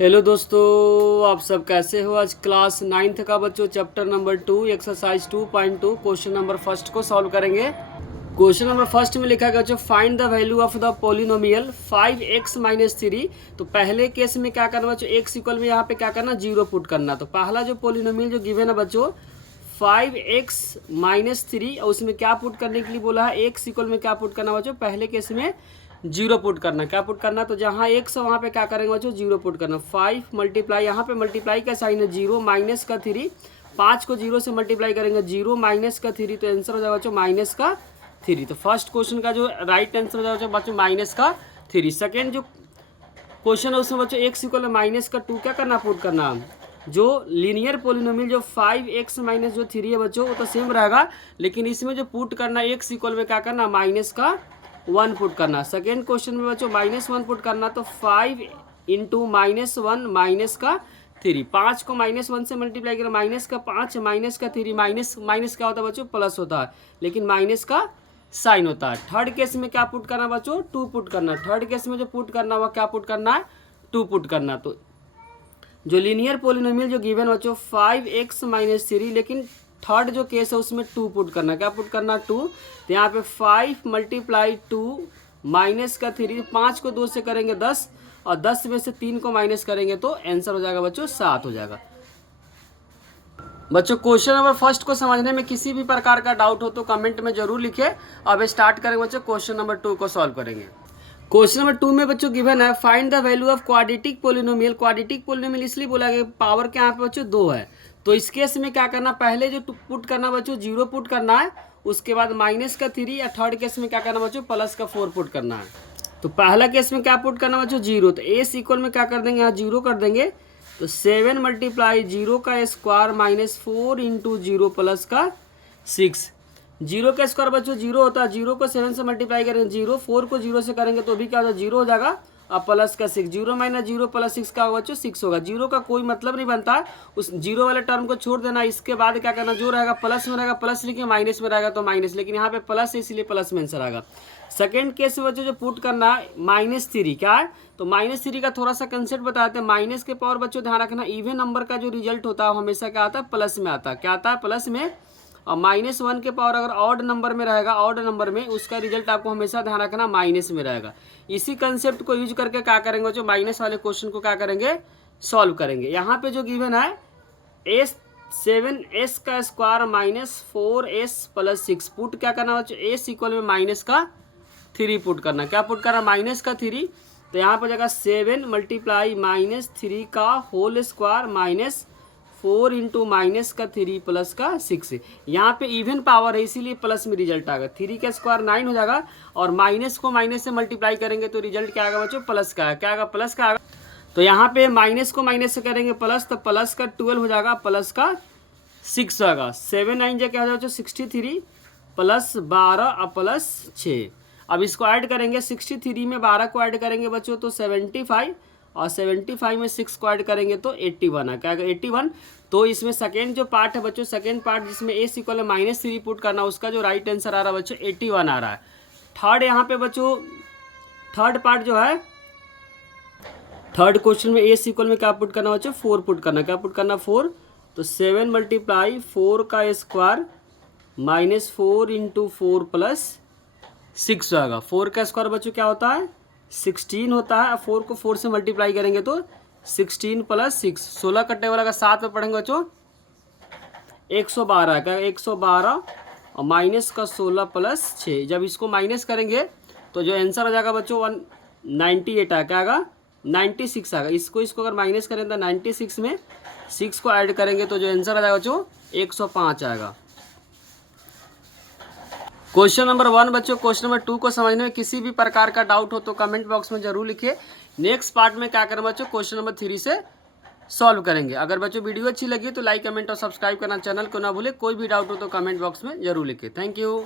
Hello दोस्तों, आप सब कैसे हो। आज क्लास 9th का बच्चों chapter number 2 exercise 2.2 question number first को सॉल्व करेंगे। क्वेश्चन नंबर फर्स्ट में लिखा गया जो find the value of the polynomial 5x-3। तो पहले केस में क्या करना बच्चों, एक्स इक्वल में यहाँ पे क्या करना, जीरो पुट करना। तो पहला जो पोलिनोमियल जो गिवन है बच्चों 5x-3 और उसमें क्या पुट करने के लिए बोला है, एक्स इक्वल में क्या पुट करना बच्चों, पहले केस में जीरो पुट करना। क्या पुट करना, तो जहाँ एक्स है वहाँ पे क्या करेंगे बच्चों, जीरो पुट करना। 5 मल्टीप्लाई, यहाँ पे मल्टीप्लाई का साइन है, जीरो माइनस का 3, 5 को जीरो से मल्टीप्लाई करेंगे, जीरो माइनस का 3, तो आंसर हो जाएगा बच्चों माइनस का 3। तो फर्स्ट क्वेश्चन का जो राइट आंसर हो जाएगा बच्चों माइनस का 3। सेकेंड जो क्वेश्चन है उसमें बच्चों एक्स इक्वल माइनस का 2 क्या करना, पुट करना। जो लीनियर पोलिनोमियल जो 5x माइनस जो 3 है बच्चों वो तो सेम रहेगा, लेकिन इसमें जो पुट करना एक्स इक्वल में क्या करना, माइनस का 1 पुट करना। सेकेंड क्वेश्चन में बच्चों -1 पुट करना, तो 5 इंटू -1 माइनस का 3, 5 को -1 से मल्टीप्लाई करें, माइनस का 5 माइनस का 3, माइनस क्या होता है बच्चों, प्लस होता है, लेकिन माइनस का साइन होता है। थर्ड केस में क्या पुट करना बच्चों, 2 पुट करना। थर्ड केस में जो पुट करना हुआ क्या पुट करना है, 2 पुट करना। तो जो लीनियर पोलिनोमियल जो गिवन बच्चों 5x-3, लेकिन थर्ड जो केस है उसमें 2 पुट करना। क्या पुट करना, 2। तो यहाँ पे 5 मल्टीप्लाई 2 माइनस का 3, 5 को 2 से करेंगे 10 और 10 में से 3 को माइनस करेंगे तो आंसर हो जाएगा बच्चों 7 हो जाएगा। बच्चों क्वेश्चन नंबर फर्स्ट को समझने में किसी भी प्रकार का डाउट हो तो कमेंट में जरूर लिखे। अब स्टार्ट करेंगे बच्चों, क्वेश्चन नंबर 2 को सॉल्व करेंगे। क्वेश्चन नंबर 2 में बच्चों गिवन है find the value of quadratic polynomial. Quadratic polynomial इसलिए बोला गया पावर के यहाँ पे बच्चों 2 है, तो इस केस में क्या करना, पहले जो पुट करना बच्चों जीरो पुट करना है, उसके बाद माइनस का 3, या थर्ड केस में क्या करना बच्चों प्लस का 4 पुट करना है। तो पहला केस में क्या पुट करना बच्चों, जीरो। तो एस इक्वल में क्या कर देंगे, यहाँ जीरो कर देंगे, तो 7 मल्टीप्लाई जीरो का स्क्वायर -4 इंटू जीरो प्लस का 6। जीरो का स्क्वायर बच्चों जीरो होता है, जीरो को 7 से मल्टीप्लाई करेंगे जीरो, 4 को जीरो से करेंगे तो भी क्या होगा, जीरो हो जाएगा, और प्लस का 6, जीरो माइनस जीरो प्लस 6 का होगा बच्चों 6 होगा। जीरो का कोई मतलब नहीं बनता, उस जीरो वाले टर्म को छोड़ देना। इसके बाद क्या करना, जो रहेगा प्लस में रहेगा प्लस लिखिए, माइनस में रहेगा तो माइनस, लेकिन यहाँ पे प्लस है इसलिए प्लस में आंसर आएगा। सेकेंड केस में बच्चों जो पुट करना है -3, क्या है, तो -3 का थोड़ा सा कंसेप्ट बताते हैं। माइनस के पावर बच्चों ध्यान रखना, इवन नंबर का जो रिजल्ट होता है हमेशा क्या आता है, प्लस में आता है। क्या आता है, प्लस में। और -1 के पावर अगर ऑड नंबर में रहेगा, ऑड नंबर में उसका रिजल्ट आपको हमेशा ध्यान रखना माइनस में रहेगा। इसी कंसेप्ट को यूज करके क्या करेंगे जो माइनस वाले क्वेश्चन को क्या करेंगे, सॉल्व करेंगे। यहाँ पे जो गिवन है7s का स्क्वायर -4s प्लस 6 पुट क्या करना बच्चों, एस इक्वल में माइनस का 3 पुट करना। क्या पुट करना, माइनस का 3। तो यहाँ पर जगह 7 मल्टीप्लाई -3 का होल स्क्वायर -4 इंटू माइनस का 3 प्लस का 6। यहाँ पे इवन पावर है इसीलिए प्लस में रिजल्ट आएगा। 3 का स्क्वायर 9 हो जाएगा, और माइनस को माइनस से मल्टीप्लाई करेंगे तो रिजल्ट क्या आएगा बच्चों, प्लस का। क्या आएगा, प्लस का आएगा। तो यहाँ पे माइनस को माइनस से करेंगे प्लस, तो प्लस का 12 हो जाएगा, प्लस का 6 आएगा। 7 9 क्या हो जाएगा बच्चों, 63 प्लस 12 और प्लस 6। अब इसको ऐड करेंगे, 63 में 12 को ऐड करेंगे बच्चों तो 75, और 75 में 6 को ऐड करेंगे तो 81 है। क्या 81। तो इसमें सेकेंड जो पार्ट है बच्चों, सेकेंड पार्ट जिसमें एस इक्वल -3 पुट करना, उसका जो राइट आंसर आ रहा है बच्चों 81 आ रहा है। थर्ड यहाँ पे बच्चों थर्ड पार्ट जो है, थर्ड क्वेश्चन में एस इक्वल में क्या पुट करना बच्चों, 4 पुट करना। क्या पुट करना, 4। तो 7 मल्टीप्लाई 4 का स्क्वायर -4 इंटू 4 प्लस 6 आएगा। 4 का स्क्वायर बच्चों क्या होता है, 16 होता है। 4 को 4 से मल्टीप्लाई करेंगे तो 16 प्लस 6, 16 कट्टे वाला का 7 में पढ़ेंगे बच्चों 112 का 112, और माइनस का 16 प्लस 6। जब इसको माइनस करेंगे तो जो आंसर आ जाएगा बच्चों 198 आ, क्या आएगा 96 आएगा। इसको अगर माइनस करें तो 96 में 6 को ऐड करेंगे तो जो आंसर आ जाएगा बच्चों 105 आएगा। क्वेश्चन नंबर 1 बच्चों, क्वेश्चन नंबर 2 को समझने में किसी भी प्रकार का डाउट हो तो कमेंट बॉक्स में जरूर लिखिए। नेक्स्ट पार्ट में क्या करना बच्चों, क्वेश्चन नंबर 3 से सॉल्व करेंगे। अगर बच्चों वीडियो अच्छी लगी तो लाइक कमेंट और सब्सक्राइब करना चैनल को ना भूले। कोई भी डाउट हो तो कमेंट बॉक्स में जरूर लिखिए। Thank you.